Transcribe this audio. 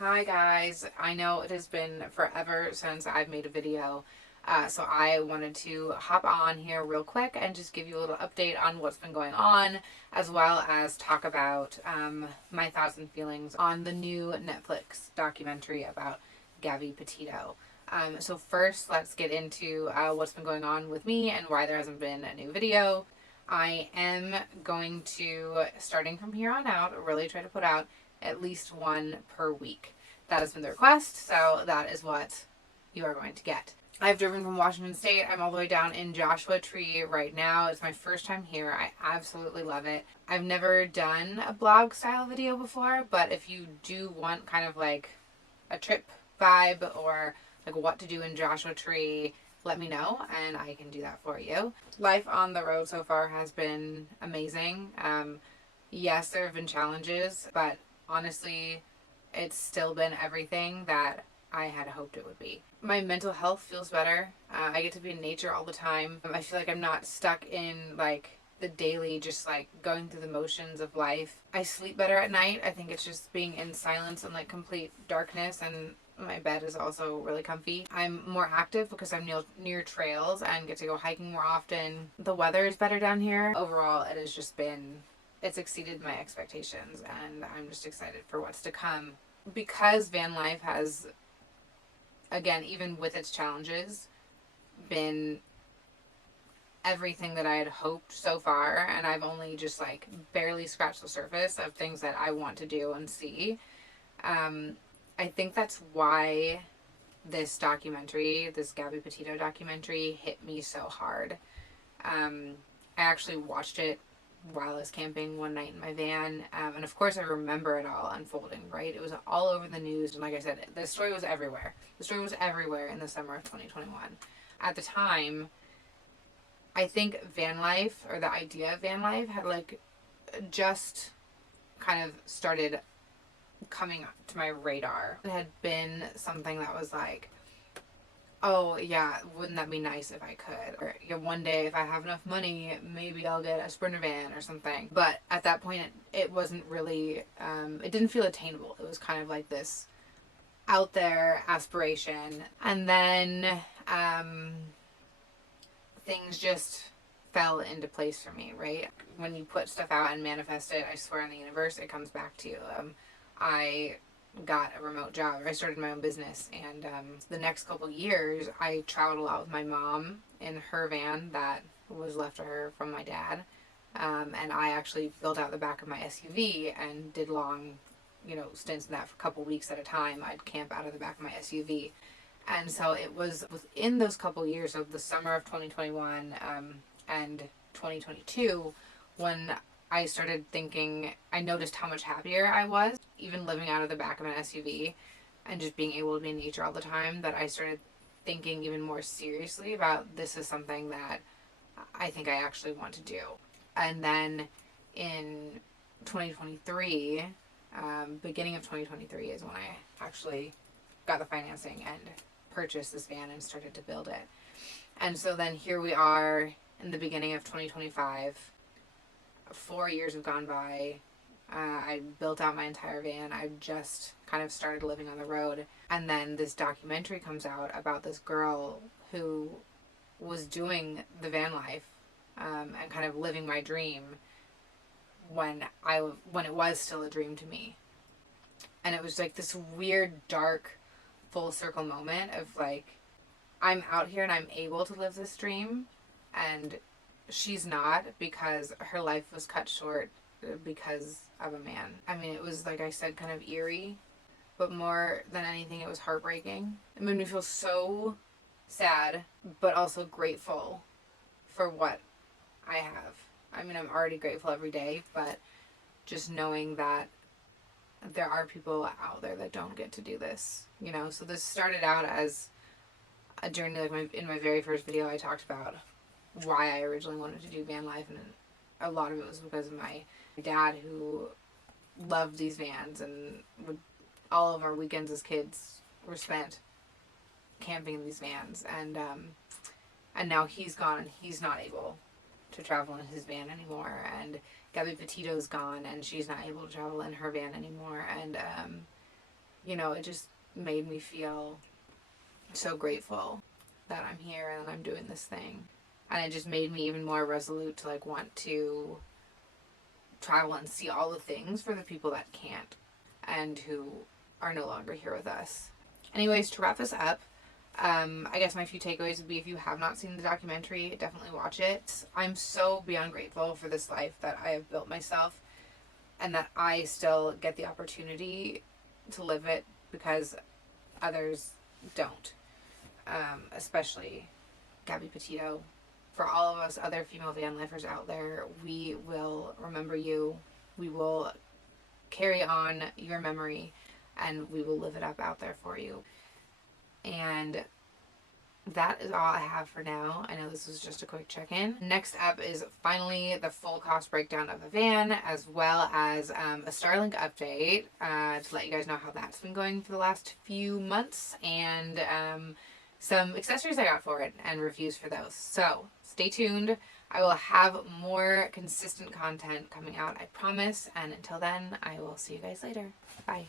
Hi guys, I know it has been forever since I've made a video, so I wanted to hop on here real quick and just give you a little update on what's been going on, as well as talk about my thoughts and feelings on the new Netflix documentary about Gabby Petito. So first, let's get into what's been going on with me and why there hasn't been a new video. I am going to, starting from here on out, really try to put out at least one per week. That has been the request, so that is what you are going to get. I've driven from Washington State. I'm all the way down in Joshua Tree right now. It's my first time here. I absolutely love it. I've never done a blog style video before, but if you do want kind of like a trip vibe or like what to do in Joshua Tree, let me know and I can do that for you. Life on the road so far has been amazing. Yes, there have been challenges, but honestly, it's still been everything that I had hoped it would be. My mental health feels better. I get to be in nature all the time. I feel like I'm not stuck in like the daily, just like going through the motions of life. I sleep better at night. I think it's just being in silence and like complete darkness, and my bed is also really comfy. I'm more active because I'm near trails and get to go hiking more often. The weather is better down here. Overall, it has just been, it's exceeded my expectations, and I'm just excited for what's to come. Because Vanlife has, again, even with its challenges, been everything that I had hoped so far, and I've only just like barely scratched the surface of things that I want to do and see. I think that's why this documentary, this Gabby Petito documentary, hit me so hard. I actually watched it while I was camping one night in my van, and of course I remember it all unfolding, right? It was all over the news, and like I said, the story was everywhere. The story was everywhere in the summer of 2021. At the time, I think van life, or the idea of van life, had like just kind of started coming to my radar. It had been something that was like, oh yeah, wouldn't that be nice if I could? Or yeah, one day if I have enough money, maybe I'll get a Sprinter van or something. But at that point, it wasn't really, it didn't feel attainable. It was kind of like this out there aspiration. And then things just fell into place for me, right? When you put stuff out and manifest it, I swear on the universe, it comes back to you. I got a remote job. I started my own business, and the next couple years I traveled a lot with my mom in her van that was left to her from my dad, and I actually built out the back of my SUV and did long, stints in that for a couple weeks at a time. I'd camp out of the back of my SUV, and so it was within those couple years of the summer of 2021 and 2022 when I started thinking, I noticed how much happier I was, even living out of the back of an SUV and just being able to be in nature all the time, that I started thinking even more seriously about this is something that I think I actually want to do. And then in 2023, beginning of 2023 is when I actually got the financing and purchased this van and started to build it. And so then here we are in the beginning of 2025. 4 years have gone by. I built out my entire van. I just kind of started living on the road. And then this documentary comes out about this girl who was doing the van life and kind of living my dream when it was still a dream to me. And it was like this weird, dark, full circle moment of like, I'm out here and I'm able to live this dream, and she's not, because her life was cut short because of a man. I mean, it was, like I said, kind of eerie, but more than anything, it was heartbreaking. It made me feel so sad, but also grateful for what I have. I mean, I'm already grateful every day, but just knowing that there are people out there that don't get to do this, So this started out as a journey. Like in my very first video, I talked about why I originally wanted to do van life, and a lot of it was because of my dad, who loved these vans, and all of our weekends as kids were spent camping in these vans, and now he's gone and he's not able to travel in his van anymore, and Gabby Petito's gone and she's not able to travel in her van anymore, and you know, it just made me feel so grateful that I'm here and I'm doing this thing. And it just made me even more resolute to like want to travel and see all the things for the people that can't and who are no longer here with us. Anyways, to wrap this up, I guess my few takeaways would be, if you have not seen the documentary, definitely watch it. I'm so beyond grateful for this life that I have built myself and that I still get the opportunity to live it because others don't. Especially Gabby Petito. For all of us other female van lifers out there, we will remember you. We will carry on your memory and we will live it up out there for you. And that is all I have for now. I know this was just a quick check-in. Next up is finally the full cost breakdown of the van, as well as a Starlink update to let you guys know how that's been going for the last few months, and some accessories I got for it and reviews for those. So stay tuned. I will have more consistent content coming out, I promise. And until then, I will see you guys later. Bye.